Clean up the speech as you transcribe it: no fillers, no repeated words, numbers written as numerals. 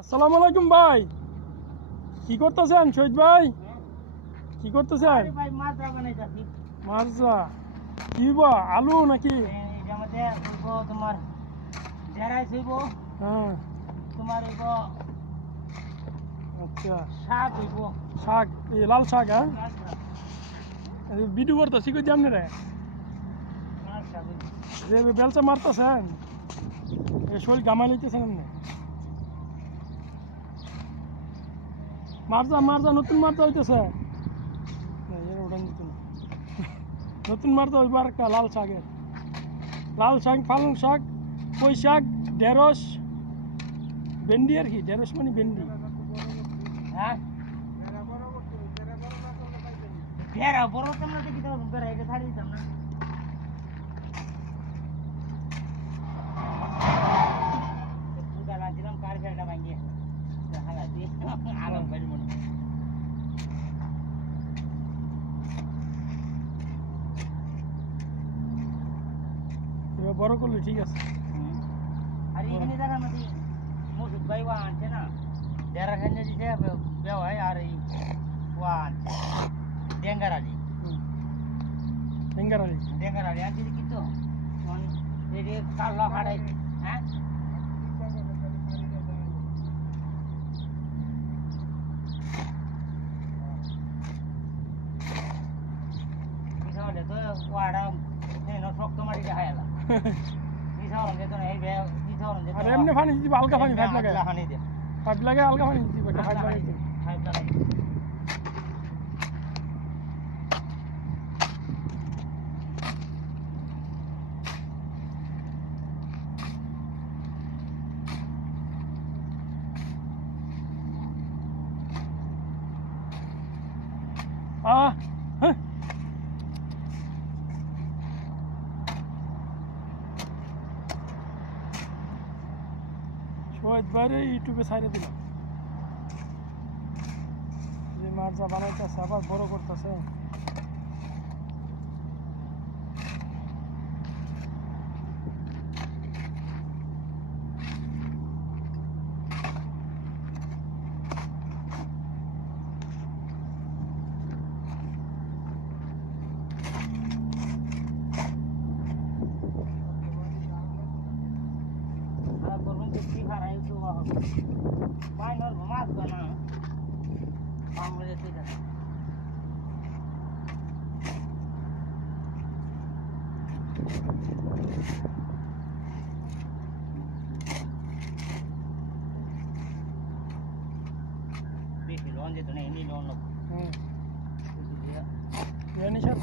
আসসালামু আলাইকুম ভাই, কি করতেছেন শহীদ ভাই? কি করতেছেন? ভাই মাজরা বানাইতাছি। মার্জা কি বা আলু নাকি? এর মধ্যে হইব তোমার ঢেঁড়াইশ হইব, হ্যাঁ, তোমার হইব আচ্ছা, শাক হইব। শাক, এই লাল শাক। হ্যাঁ, লাল শাক, ভিডিও করতেছি কই আপনি রে লাল শাক হইব। যে বেলচা মারতেছেন, এই শরীর গামাই লইতেছেন এমনি। মার্জা মার্জা নতুন মার্জা হইতেছে না, এর ওটা নতুন নতুন মার্জা হইবার একটা লাল শাকের, লাল শাক, পালং শাক, পুঁই শাক, ঢেঁড়স, ভেন্ডি। আর কি ঢেঁড়স মানে ভেন্ডি। হ্যাঁ, ঢেঁড়া বড় তোমরা দেখি তো বেড়া এটা ছাড়ি দিতাম না। পুরা রাঁধছিলাম কার ফেরটা ভাঙিয়ে হালাতি আলম বাড়ি মনে। এবার বড় করলে ঠিক আছে। আর এখানে যারা আমাদের মসুদ ভাই ওয়া আনছে না, ঢেঁড়া খাইয়ে দিছে বেও হয়। আর এই ওয়া আনছে ডেঙ্গার আলি, ফিঙ্গার আলি। ডেঙ্গার আলি আনছে কিন্তু এটি কালো হাড়াই। হ্যাঁ, তো ওয়াড়া শক্ত মাটিতে খাইলা আর এমনি পানি দিবি, হালকা পানি, ফাইট লাগে, পানি দিয়ে ফাইট লাগে, হালকা পানি দিবি, ফাইট লাগে। হ্যাঁ, শহীদ ভাইরে ইউটিউবে ছাইড়ে দিলাম, যে মার্জা বানাইতেছে আবার বড় করতেছে। বেশি লোন যেত না, এমনি লোন লোক জানি স্যার।